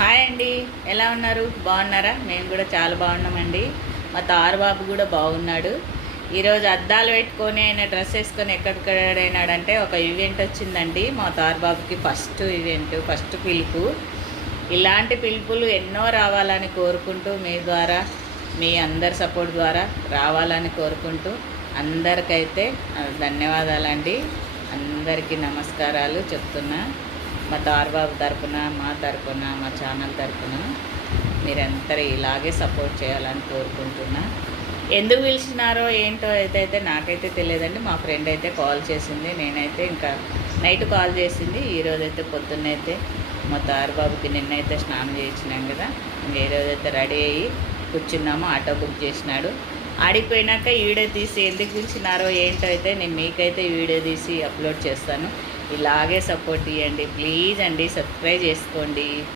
Hi అండి, ఎలా ఉన్నారు? బాగున్నారా? మేము కూడా చాలా బాగున్నామండి. మా తారుబాబు కూడా బాగున్నాడు. ఈరోజు అద్దాలు పెట్టుకొని ఆయన డ్రెస్ వేసుకొని ఎక్కడికైనాడంటే ఒక ఈవెంట్ వచ్చిందండి. మా తారుబాబుకి ఫస్ట్ ఈవెంట్, ఫస్ట్ పిలుపు. ఇలాంటి పిలుపులు ఎన్నో రావాలని కోరుకుంటూ మీ ద్వారా, మీ అందరి సపోర్ట్ ద్వారా రావాలని కోరుకుంటూ అందరికైతే ధన్యవాదాలండి. అందరికీ నమస్కారాలు చెప్తున్నా. మా తారుబాబు తరపున, మా తరపున, మా ఛానల్ తరపున మీరందరూ ఇలాగే సపోర్ట్ చేయాలని కోరుకుంటున్నా. ఎందుకు పిలిచినారో ఏంటో అయితే నాకైతే తెలియదండి. మా ఫ్రెండ్ అయితే కాల్ చేసింది, నేనైతే ఇంకా నైట్ కాల్ చేసింది. ఈరోజైతే పొద్దున్నైతే మా తారుబాబుకి నిన్నైతే స్నానం చేయించినాం కదా, ఇంకా ఈరోజైతే రెడీ అయ్యి కూర్చున్నాము. ఆటో బుక్ చేసినాడు. ఆడిపోయినాక వీడియో తీసి ఎందుకు పిలిచినారో ఏంటో అయితే నేను మీకైతే వీడియో తీసి అప్లోడ్ చేస్తాను. ఇలాగే సపోర్ట్ ఇవ్వండి ప్లీజ్ అండి, సబ్స్క్రైబ్ చేసుకోండి.